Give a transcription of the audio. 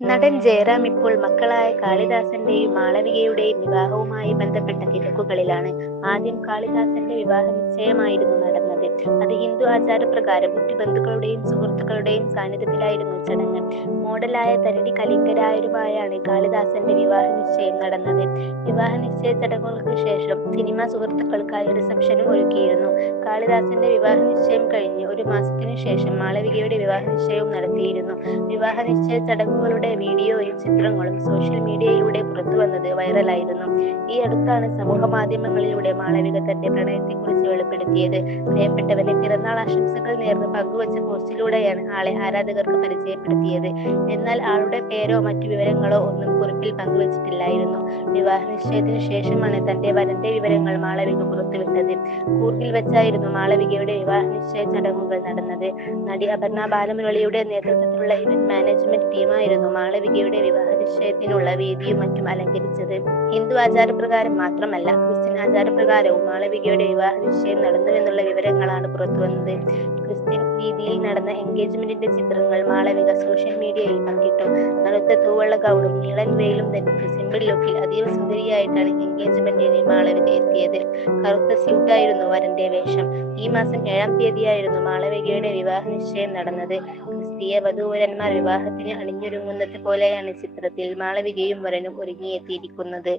നടൻ ജയറാം ഇപ്പോൾ മക്കളായ കാളിദാസന്റെയും മാളവികയുടെയും വിവാഹവുമായി ബന്ധപ്പെട്ട തിരക്കുകളിലാണ്. ആദ്യം കാളിദാസന്റെ വിവാഹ നിശ്ചയമായിരുന്നു നടന്നത് അത് ഹിന്ദു ആചാരപ്രകാരം മറ്റു ബന്ധുക്കളുടെയും സുഹൃത്തുക്കളുടെയും സാന്നിധ്യത്തിലായിരുന്നു ചടങ്ങ്. മോഡലായ തരടി കലിംഗരായരുമായാണ് കാളിദാസന്റെ വിവാഹ നിശ്ചയം നടന്നത്. വിവാഹ നിശ്ചയ ചടങ്ങുകൾക്ക് ശേഷം സിനിമ സുഹൃത്തുക്കൾക്കായി റിസപ്ഷനും ഒരുക്കിയിരുന്നു. കാളിദാസന്റെ വിവാഹ നിശ്ചയം കഴിഞ്ഞ് ഒരു മാസത്തിനു ശേഷം മാളവികയുടെ വിവാഹ നിശ്ചയവും നടത്തിയിരുന്നു. വിവാഹ നിശ്ചയ ചടങ്ങുകളുടെ വീഡിയോയും ചിത്രങ്ങളും സോഷ്യൽ മീഡിയയിലൂടെ പുറത്തുവന്നത് വൈറലായിരുന്നു. ഈ അടുത്താണ് സമൂഹ മാധ്യമങ്ങളിലൂടെ മാളവിക തന്റെ പ്രണയത്തെക്കുറിച്ച് വെളിപ്പെടുത്തിയത്. പ്രിയപ്പെട്ടവനെ പിറന്നാൾ ആശംസകൾ നേർന്ന് പങ്കുവച്ച പോസ്റ്റിലൂടെയാണ് ആളെ ആരാധകർക്ക് പരിചയപ്പെടുത്തിയത്. എന്നാൽ ആളുടെ പേരോ മറ്റു വിവരങ്ങളോ ഒന്നും കുറിപ്പിൽ പങ്കുവച്ചിട്ടില്ലായിരുന്നു. വിവാഹ നിശ്ചയത്തിനു ശേഷമാണ് തന്റെ വരന്റെ വിവരങ്ങൾ മാളവിക പുറത്തുവിട്ടത്. കൂർഗിൽ വെച്ചായിരുന്നു മാളവികയുടെ വിവാഹ നിശ്ചയ ചടങ്ങുകൾ നടന്നത്. നടി അപർണ ബാലമുരളിയുടെ നേതൃത്വത്തിലുള്ള ഇവന്റ് മാനേജ്മെന്റ് ടീമായിരുന്നു മാളവികയുടെ വിവാഹ നിശ്ചയത്തിനുള്ള വേദിയും മറ്റും അലങ്കരിച്ചത്. ഹിന്ദു ആചാരപ്രകാരം മാത്രമല്ല ക്രിസ്ത്യൻ ആചാരപ്രകാരവും മാളവികയുടെ വിവാഹ നിശ്ചയം നടന്നുവെന്നുള്ള വിവരങ്ങളാണ് പുറത്തുവന്നത്. ക്രിസ്ത്യൻ രീതിയിൽ നടന്ന എൻഗേജ്മെന്റിന്റെ ചിത്രങ്ങൾ മാളവിക സോഷ്യൽ മീഡിയയിൽ പങ്കിട്ടു. നടുത്ത തൂവള്ള ഗൗണും നീളൻ വെയിലും ധരിച്ച് സിമ്പിൾ ലുക്കിൽ അതീവ സുന്ദരിയായിട്ടാണ് എൻഗേജ്മെന്റിന് മാളവിക എത്തിയത്. കറുത്ത സ്യൂട്ടായിരുന്നു വരന്റെ വേഷം. ഈ മാസം ഏഴാം തീയതിയായിരുന്നു മാളവികയുടെ വിവാഹ നിശ്ചയം നടന്നത്. ക്രിസ്തീയ വധൂവരന്മാർ വിവാഹത്തിന് അണിഞ്ഞൊരുങ്ങുന്നത് പോലെയാണ് ചിത്രത്തിൽ മാളവികയും വരനും ഒരുങ്ങിയെത്തിയിരിക്കുന്നത്.